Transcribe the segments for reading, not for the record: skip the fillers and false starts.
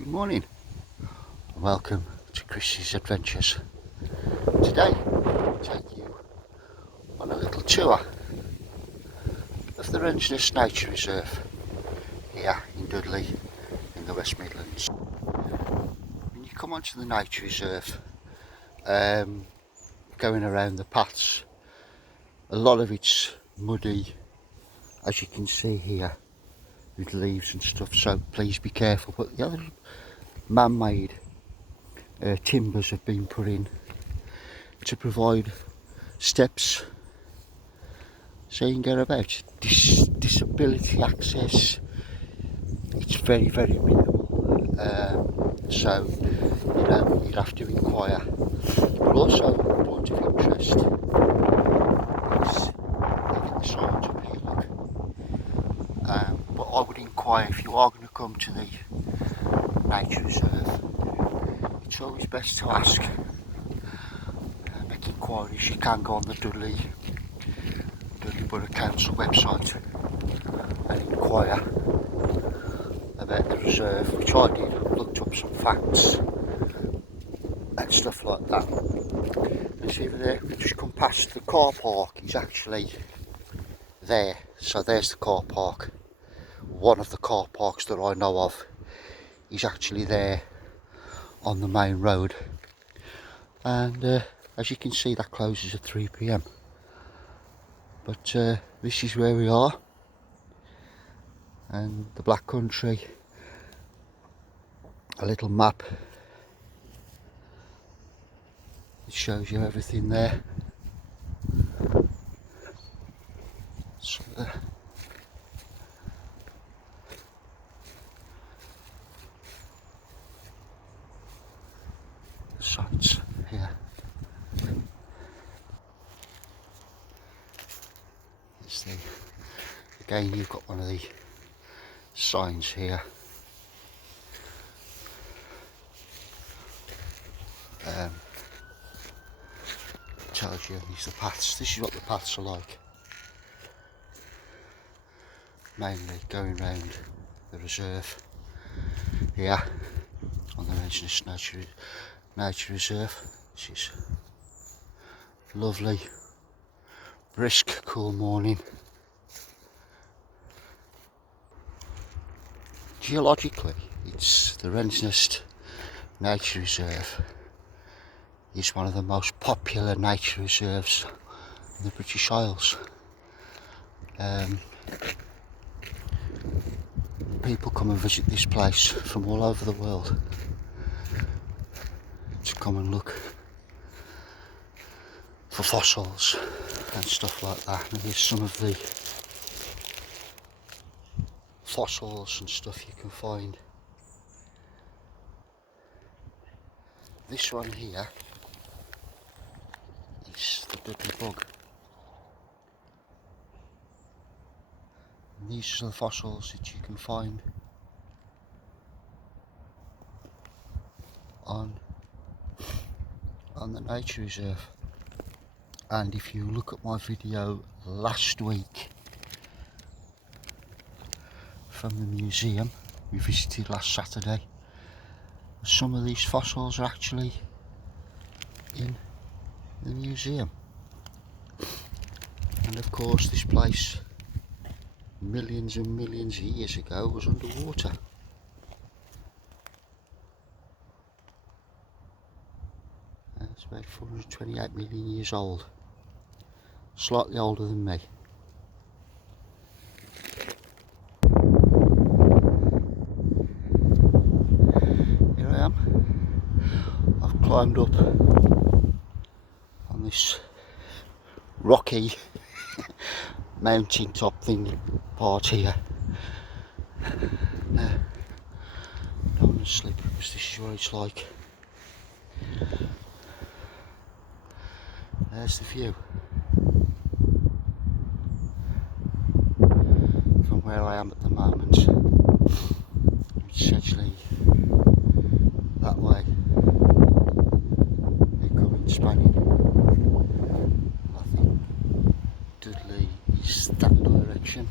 Good morning, welcome to Chris's Adventures. Today I'll take you on a little tour of the Wren's Nest Nature Reserve here in Dudley in the West Midlands. When you come onto the Nature Reserve, going around the paths, a lot of it's muddy, as you can see here, with leaves and stuff, so please be careful. But the other man-made timbers have been put in to provide steps so you can get about. Disability access, it's very minimal, so you know you'd have to inquire. But also, a point of interest is taking the signs up here, look. But I would inquire if you are going to come to the nature reserve. It's always best to ask, make inquiries. You can go on the Dudley Borough Council website and inquire about the reserve, which I did. Looked up some facts and stuff like that. And see over there, we just come past the car park. Is actually there. So there's the car park. One of the car parks that I know of is actually there on the main road. And as you can see, that closes at 3 PM. But this is where we are, and the Black Country, a little map, it shows you everything there. So the sites here. Again, you've got one of the signs here. Tells you these are the paths. This is what the paths are like. Mainly going round the reserve here on the Wren's Nest Nature Reserve. This is lovely, brisk, cool morning. Geologically, it's the Wren's Nest Nature Reserve. It's one of the most popular nature reserves in the British Isles. People come and visit this place from all over the world to come and look for fossils and stuff like that. And here's some of the fossils and stuff you can find. This one here is the Dudley bug. And these are the fossils that you can find on the nature reserve. And if you look at my video last week from the museum we visited last Saturday, some of these fossils are actually in the museum. And of course this place, millions and millions of years ago, was underwater. It's about 428 million years old, slightly older than me. Here I am. I've climbed up on this rocky mountain top thing part here. Don't want to slip because this is what it's like. There's the view from where I am at the moment. It's actually that way. They're coming spanning. I think Dudley is that direction.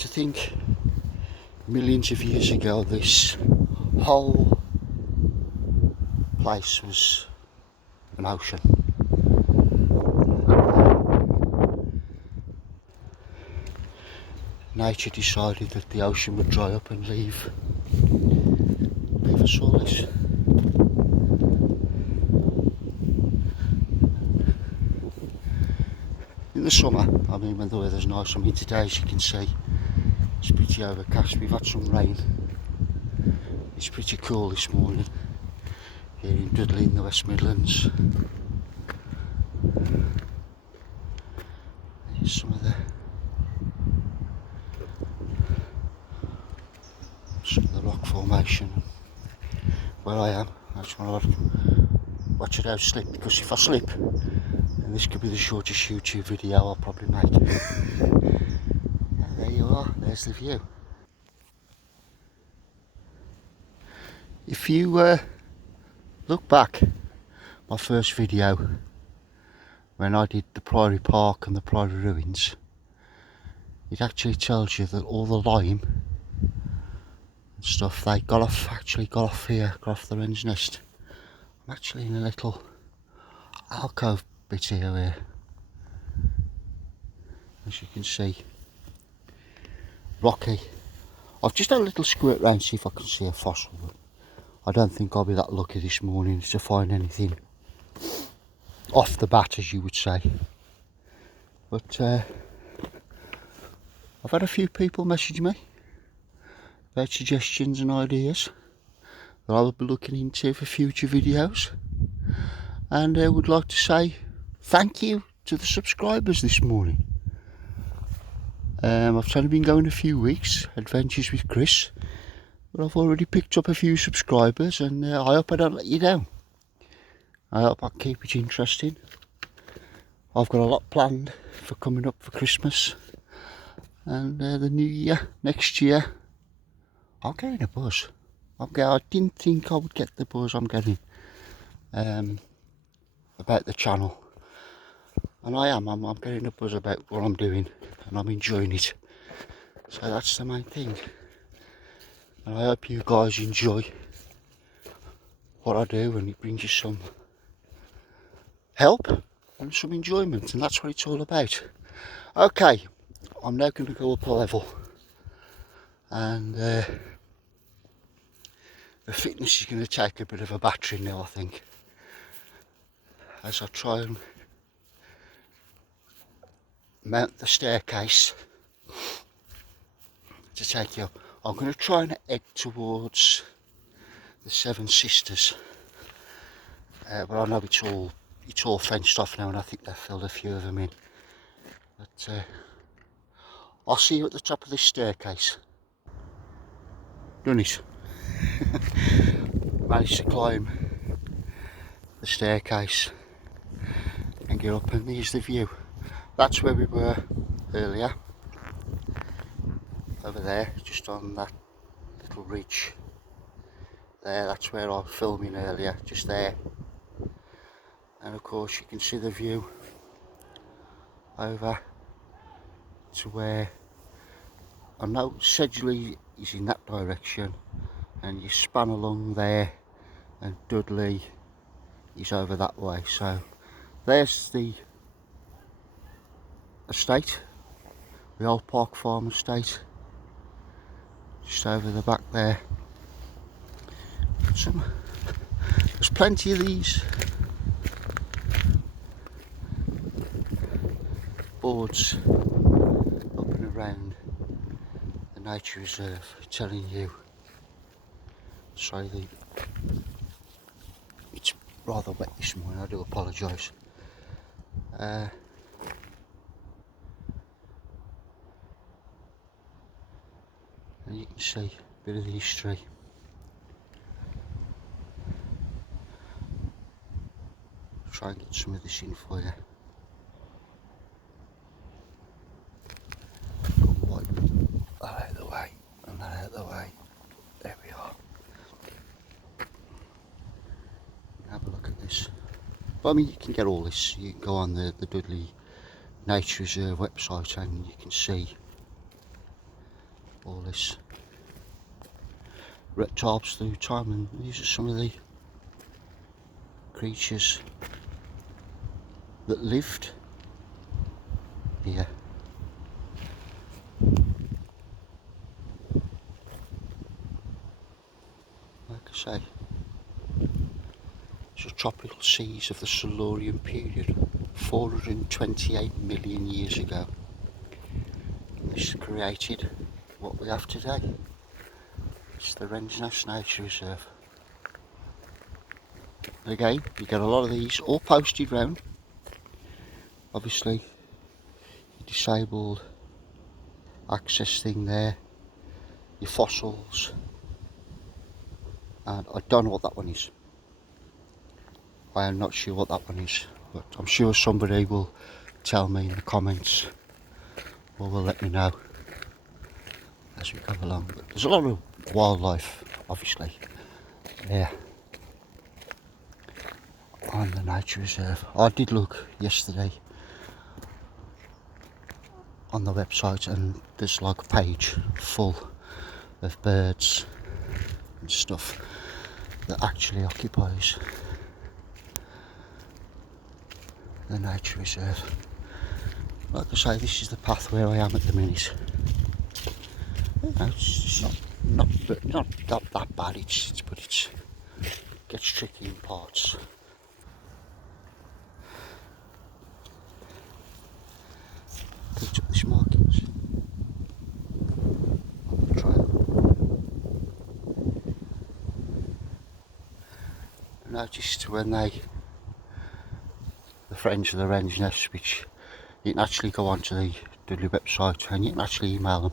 to think millions of years ago this whole place was an ocean. Nature decided that the ocean would dry up and leave us all this. In the summer, I mean when the weather's nice, I mean today as you can see it's pretty overcast, we've had some rain. It's pretty cool this morning here in Dudley in the West Midlands. Here's some of the rock formation where I am. I just want to watch it out slip, because if I slip, then this could be the shortest YouTube video I'll probably make. And there you are, there's the view. If you look back, my first video when I did the Priory Park and the Priory Ruins, it actually tells you that all the lime and stuff they actually got off here, got off the wren's nest. I'm actually in a little alcove bit here where, as you can see, rocky. I've just had a little squirt round to see if I can see a fossil, but I don't think I'll be that lucky this morning to find anything off the bat, as you would say. But I've had a few people message me about suggestions and ideas that I will be looking into for future videos, and I would like to say thank you to the subscribers this morning. I've only been going a few weeks, Adventures with Chris, but I've already picked up a few subscribers, and I hope I don't let you down. I hope I keep it interesting. I've got a lot planned for coming up for Christmas and the new year, next year. I'm getting a buzz. I didn't think I would get the buzz I'm getting about the channel, and I am. I'm getting a buzz about what I'm doing, and I'm enjoying it. So that's the main thing. And I hope you guys enjoy what I do, and it brings you some help and some enjoyment, and that's what it's all about. Okay, I'm now going to go up a level, and the fitness is going to take a bit of a battering now, I think, as I try and mount the staircase to take you up. I'm going to try and head towards the Seven Sisters, but I know it's all fenced off now, and I think they've filled a few of them in. But I'll see you at the top of this staircase. Done it. Managed to climb the staircase and get up, and here's the view. That's where we were earlier, over there, just on that little ridge there. That's where I was filming earlier, just there. And of course you can see the view over to where, I know Sedgley is in that direction, and you span along there, and Dudley is over that way. So there's the estate, the old Park Farm estate, just over the back there. There's plenty of these boards up and around the nature reserve telling you, sorry, it's rather wet this morning, I do apologise. And you can see a bit of the history. Try and get some of this in for you. Wipe that out of the way, and that out of the way. There we are. Have a look at this. But I mean, you can get all this. You can go on the Dudley Nature Reserve website, and you can see all this reptiles through time, and these are some of the creatures that lived here. Like I say, it's the tropical seas of the Silurian period, 428 million years ago. This created what we have today. It's the Wren's Nest Nature Reserve. Again, you get a lot of these all posted round. Obviously, your disabled access thing there, your fossils, and I don't know what that one is. I am not sure what that one is, but I'm sure somebody will tell me in the comments or will let me know as we go along. But there's a lot of wildlife, obviously, there on the nature reserve. I did look yesterday on the website, and there's like a page full of birds and stuff that actually occupies the nature reserve. Like I say, this is the path where I am at the minute. You know, it's not that bad. But it gets tricky in parts. Picked up this markings on the trail. I noticed when the friends of the Wren's Nest, which you can actually go onto the website and you can actually email them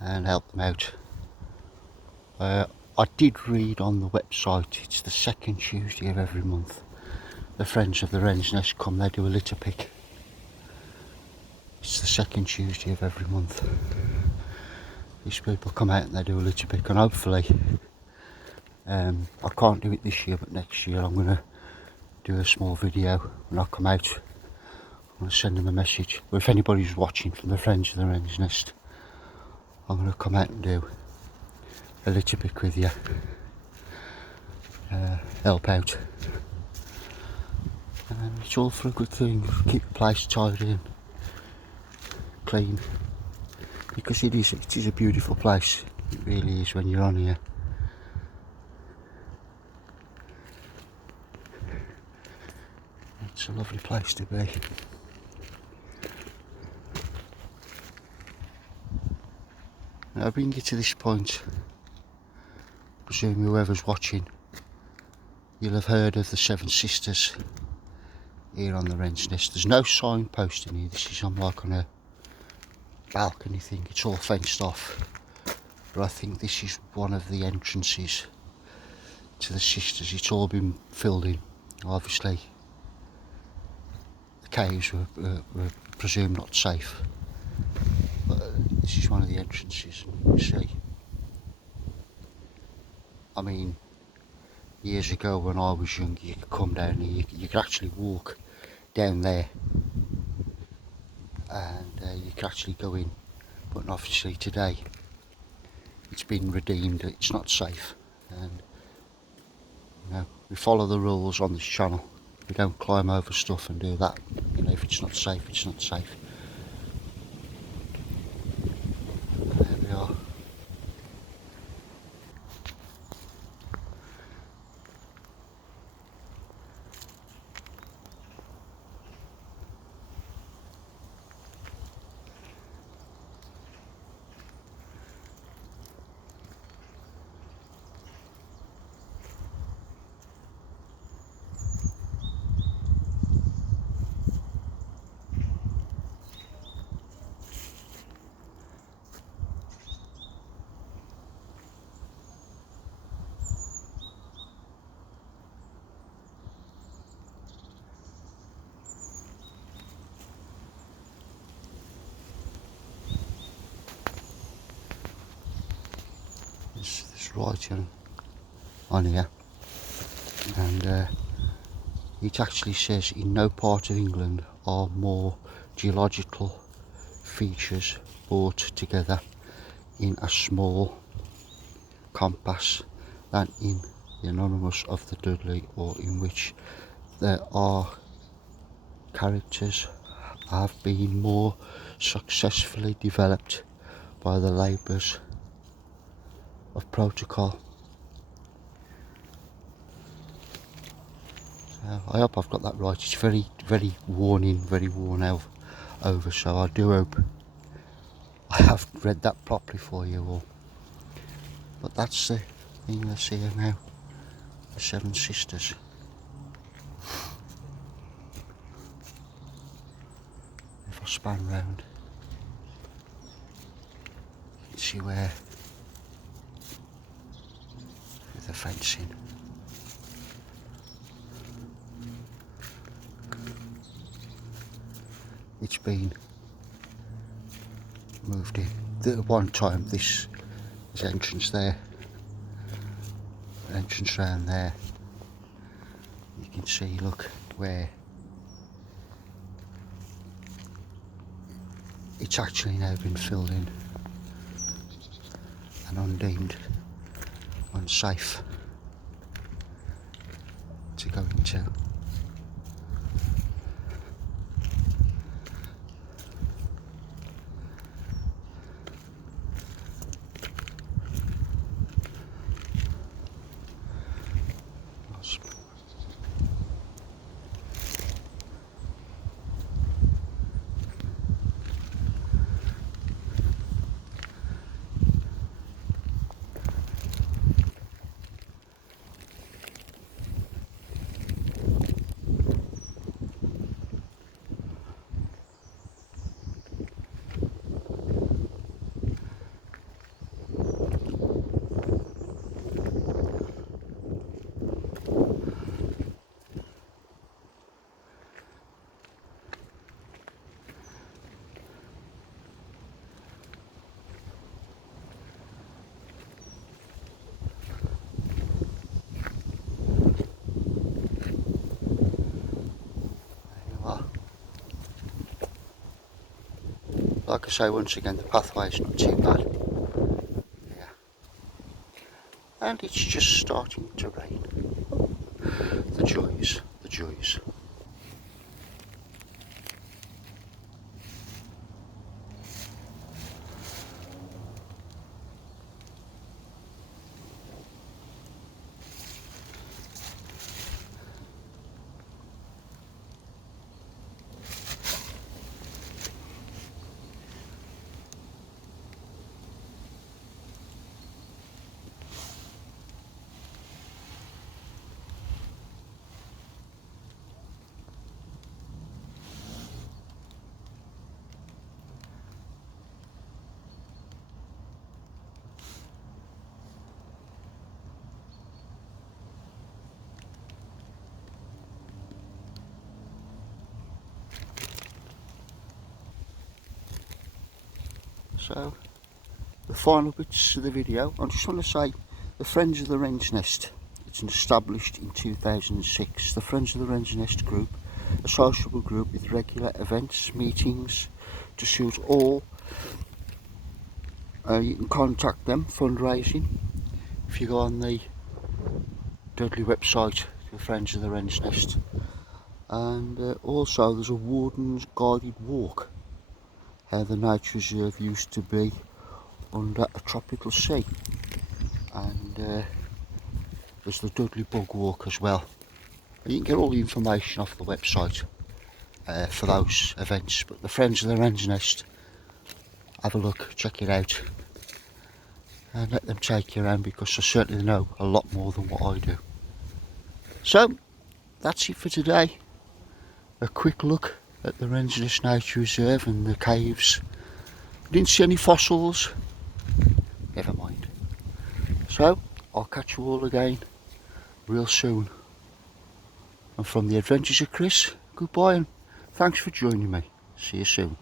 and help them out. I did read on the website it's the second Tuesday of every month. The friends of the Wren's Nest come, they do a litter pick. It's the second Tuesday of every month. These people come out and they do a litter pick, and hopefully, I can't do it this year, but next year I'm going to do a small video when I come out. I'm going to send them a message. Or if anybody's watching from the friends of the Wren's Nest, I'm going to come out and do a litter pick with you. Help out. And it's all for a good thing. Keep the place tidy and clean. Because it is a beautiful place. It really is when you're on here. It's a lovely place to be. Now, I bring you to this point. I presume whoever's watching, you'll have heard of the Seven Sisters here on the Wren's Nest. There's no sign posting here. This is on a balcony thing. It's all fenced off. But I think this is one of the entrances to the sisters. It's all been filled in. Obviously, the caves were presumed not safe. But this is one of the entrances. You see, I mean, years ago when I was young, you could come down here, you could actually walk down there and you could actually go in. But obviously today it's been redeemed, it's not safe, and you know, we follow the rules on this channel. We don't climb over stuff and do that. You know, if it's not safe, it's not safe. There we are. This writing on here, and it actually says in no part of England are more geological features brought together in a small compass than in the Anonymous of the Dudley, or in which there are characters have been more successfully developed by the labours of protocol. So I hope I've got that right. It's very worn in, very worn out over, so I do hope I have read that properly for you all. But that's the thing that's here now, the Seven Sisters. If I span round, you can see where with the fencing. It's been moved in. At one time this is entrance there, entrance round there. You can see, look, where it's actually now been filled in and undeemed, unsafe to go into. Like I say, once again, the pathway is not too bad. Yeah. And it's just starting to rain. The joys, the joys. So, the final bits of the video, I just want to say, the Friends of the Wren's Nest, it's established in 2006. The Friends of the Wren's Nest group, a sociable group with regular events, meetings to suit all. You can contact them, fundraising, if you go on the Dudley website, the Friends of the Wren's Nest. And also there's a warden's guided walk, how the nature reserve used to be under a tropical sea. And there's the Dudley Bug Walk as well. You can get all the information off the website for those events, but the Friends of the Wren's Nest, have a look, check it out, and let them take you around, because I certainly know a lot more than what I do. So that's it for today. A quick look at the Wren's Nest Nature Reserve and the caves. Didn't see any fossils, never mind. So I'll catch you all again real soon. And from the Adventures of Chris, goodbye and thanks for joining me. See you soon.